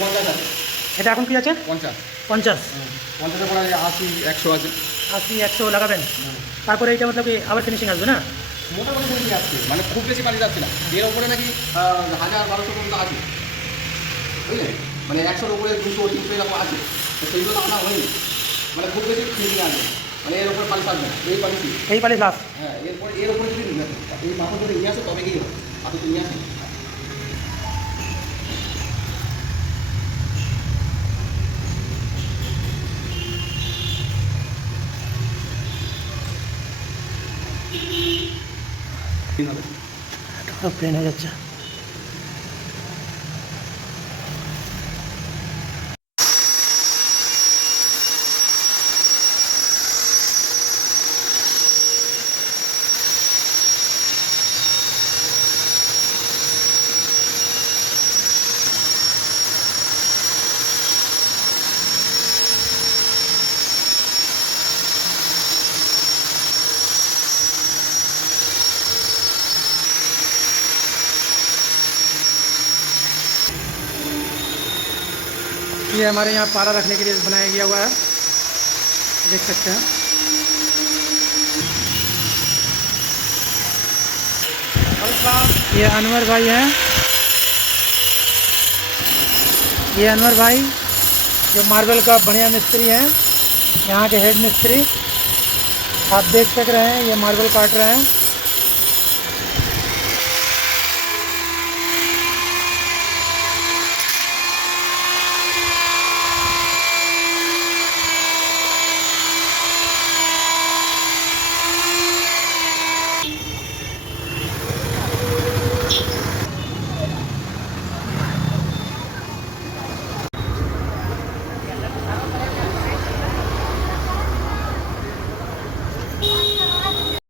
50 আছে। এটা এখন কি আছে? 50 50। 50-এর পরে 80 100 আছে। 80 100 লাগাবেন, তারপরে এইটা মতলব কি আবার ফিনিশিং আসবে না? মোটামুটি ফিনিশিং আসছে, মানে খুব বেশি পানি যাচ্ছে না। এর উপরে নাকি 1000-1200 পর্যন্ত আছে, বুঝলেন? মানে 100-র উপরে 200-300 এরকম আছে। তো সেইগুলো তো আমার হয়নি, মানে খুব বেশি ফিনিশিং আসবে, মানে এর উপরে পানি থাকবে না, এই পানি। এই পালি লাস্ট। হ্যাঁ, এরপরে এর উপরে যদি এই পাথর যদি নিয়ে আসে তবে গিয়ে হবে। পাথর তো নিয়ে আসে। ঠিক হবে। প্লেন হয়ে যাচ্ছে। ये हमारे यहाँ पारा रखने के लिए बनाया गया हुआ है, देख सकते हैं। ये अनवर भाई हैं, ये अनवर भाई जो मार्बल का बढ़िया मिस्त्री हैं, यहाँ के हेड मिस्त्री। आप देख सक रहे हैं ये मार्बल काट रहे हैं।